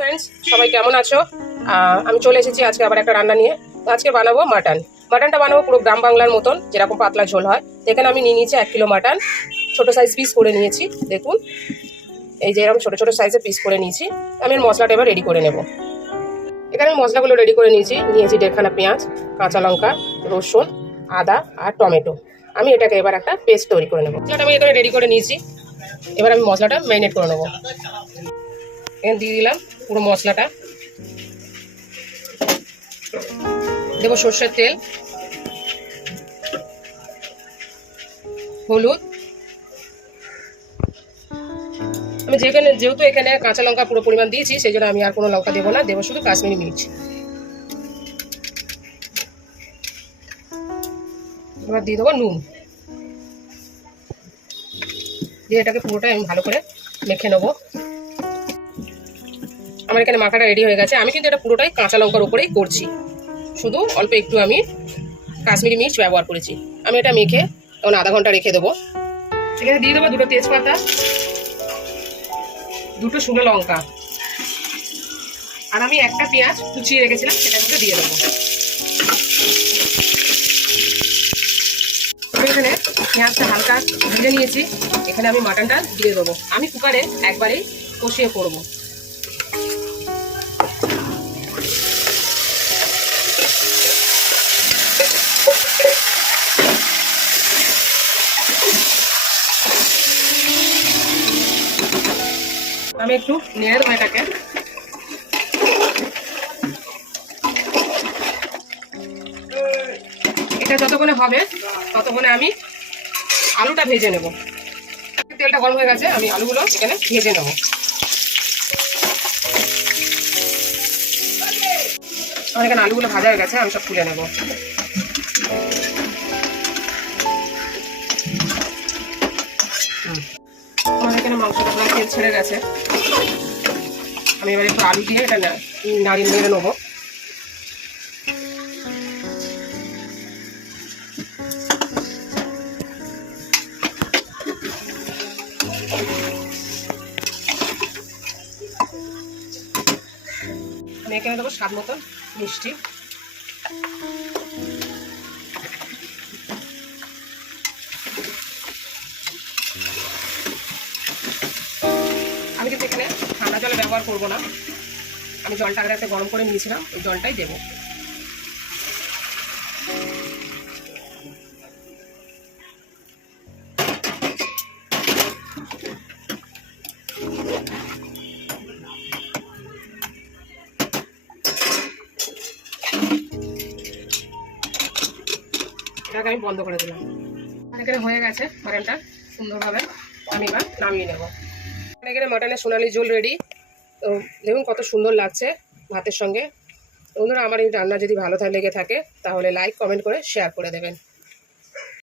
Friends, সবাই কেমন আছো? আমি চলে এসেছি আজকে আবার একটা রান্না নিয়ে। তো আজকে বানাবো মাটন। মাটনটা বানাবো পুরো গ্রাম বাংলার মতন, যেরকম পাতলা ঝোল হয়। এখানে আমি নিয়ে নিয়েছি 1 কিলো মাটন, ছোট সাইজ পিস করে নিয়েছি। দেখুন, এই যে এরকম ছোট ছোট সাইজের পিস করে নিয়েছি। আমি এর মশলাটা এবার রেডি করে নেব। এখানে আমি মশলাগুলো রেডি করে নিয়েছি। 1.5 পেঁয়াজ, কাঁচা লঙ্কা, রসুন, আদা আর টমেটো। আমি এটাকে এবার একটা পেস্ট তৈরি করে নেবো। মশলাটা আমি এখানে রেডি করে নিয়েছি। এবার আমি মশলাটা ম্যারিনেট করে নেবো। এখানে দিয়ে দিলাম পুরো মশলাটা। দেবো সর্ষের তেল, হলুদ। আমি যেহেতু এখানে কাঁচা লঙ্কা পুরো পরিমাণ দিয়েছি, সেই জন্য আমি আর কোনো লঙ্কা দেবো না, দেবো শুধু কাশ্মীরি মির্চ। এবার দিয়ে দেবো নুন, দিয়ে এটাকে পুরোটাই আমি ভালো করে মেখে নেবো। আমার এখানে মাখাটা রেডি হয়ে গেছে। আমি কিন্তু এটা পুরোটাই কাঁচা লঙ্কার উপরেই করছি, শুধু অল্প একটু আমি কাশ্মীরি মির্চ ব্যবহার করেছি। আমি এটা মেখে তখন আধা ঘন্টা রেখে দেবো। এখানে দিয়ে দেবো 2টো তেজপাতা, 2টো শুকনো লঙ্কা, আর আমি একটা পেঁয়াজ কুচিয়ে রেখেছিলাম, সেটার মধ্যে দিয়ে দেবো। আমি এখানে পেঁয়াজটা হালকা ভেজে নিয়েছি। এখানে আমি মাটনটা দিয়ে দেবো। আমি কুকারে একবারেই কষিয়ে করবো। আমি একটু নেড়ে দেবো এটাকে। এটা যতক্ষণে হবে ততক্ষণে আমি আলুটা ভেজে নেব। তেলটা গরম হয়ে গেছে, আমি আলুগুলো এখানে ভেজে নেব। আমার এখানে আলুগুলো ভাজা হয়ে গেছে, আমি সব তুলে নেব। আমার এখানে মাংসটা প্রায় তেল ছেড়ে গেছে। আমি এবার একটু আলু দিয়ে এটা নাড়িয়ে নেড়ে নেবো। আমি এখানে দেবো স্বাদ মতন মিষ্টি। আমি কিন্তু এখানে ঠান্ডা জল ব্যবহার করবো না। আমি জলটা আগে গরম করে নিয়েছিলাম, ওই জলটাই দেবো। এটাকে আমি বন্ধ করে দিলাম। এখানে হয়ে গেছে মাটনটা সুন্দরভাবে। আমি এবার নামিয়ে নেব। এখানে মাটনের সোনালি ঝোল রেডি। তো দেখুন কত সুন্দর লাগছে ভাতের সঙ্গে। বন্ধুরা, আমার এই রান্না যদি ভালো লেগে থাকে তাহলে লাইক কমেন্ট করে শেয়ার করে দেবেন।